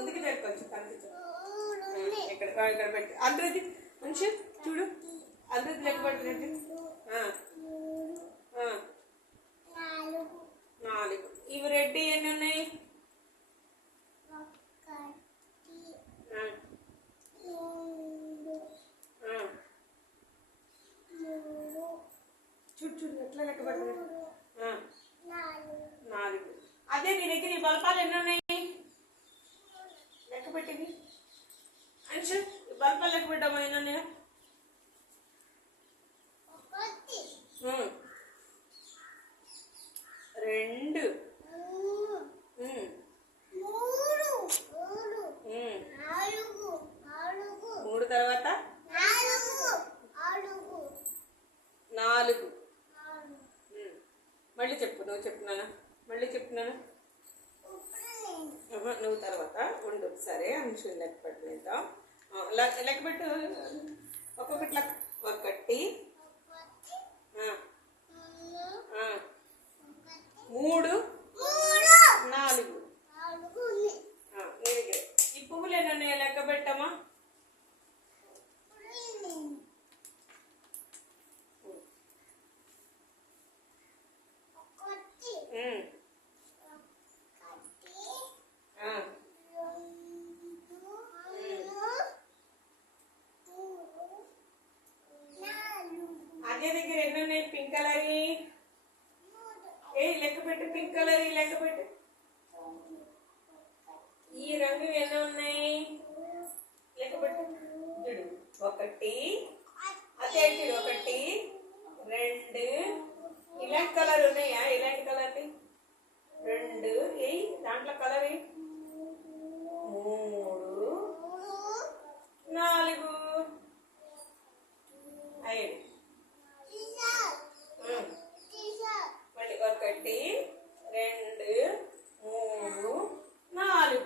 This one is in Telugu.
ముందుకు జరగచ్చు కనిపించు ఇక్కడ పెట్టి అందరిది మనిషి చూడు అందరిది లెక్క పడుతుంది 4 ఇవి రెడ్డి ఎన్ని ఉన్నాయి చూడు చూడు ఎట్లా లెక్క పడుతుంది 4 అదే నీ దగ్గర ఈ బల్పాలు ఎన్ని ఉన్నాయి లెక్క పెట్టింది అంటే ఈ బల్పాలు లెక్క పెట్టామా ఎన్ని ఉన్నాయా 2 3 తర్వాత 4 మళ్ళీ చెప్పు నువ్వు చెప్తున్నాను మళ్ళీ చెప్తున్నాను నువ్వు తర్వాత ఉండు సరే అంశం లెక్క పెట్టిద్దాం లెక్క పెట్టు ఒక్కొక్కటి లెక్క 1 3 4 ఈ పువ్వులు ఎన్ని ఉన్నాయో లెక్క పెట్టమ్మా అదే దగ్గర ఎన్ని ఉన్నాయి పింక్ కలర్ లెక్క పెట్టు పింక్ కలర్ లెక్క పెట్టు ఈ రంగు ఎన్ని ఉన్నాయి లెక్క పెట్టు చూడు 1 అదే 1 2 ఇలాంటి కలర్ ఉన్నాయా ఇలాంటి కలర్ 2 దాంట్లో కలర్ 3 4 5 మళ్ళీ 1 2 3 4